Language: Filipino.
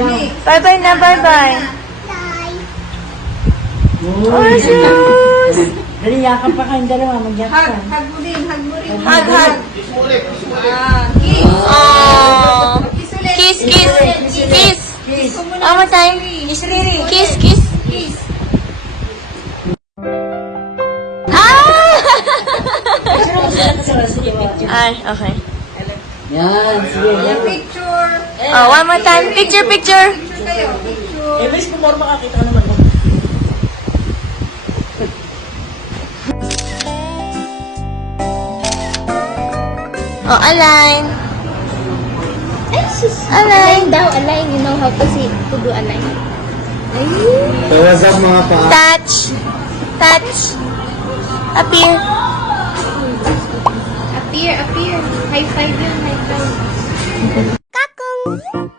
Bye-bye na, bye-bye. Oh, sus! Dali, yakap pa kayong dalawa. Mag-yakap. Hug mo din, hug mo rin. Hug, hug. Kiss. Oh. Kiss ulit. Kiss, kiss. Kiss. Kiss mo muna. One more time. Kiss, Riri. Kiss, kiss. Kiss. Ay, okay. Yan, sige. Yung picture. Oh, one more time. Picture, picture. Picture kayo. Picture. Eh, miss, kung more makakita ka naman. Oh, align. Ay, sis. Align. Align daw, align. You know how to do align. Ay. What's up mga pa? Touch. Touch. Appear. Appear, appear. High five yun, high five. Kakong.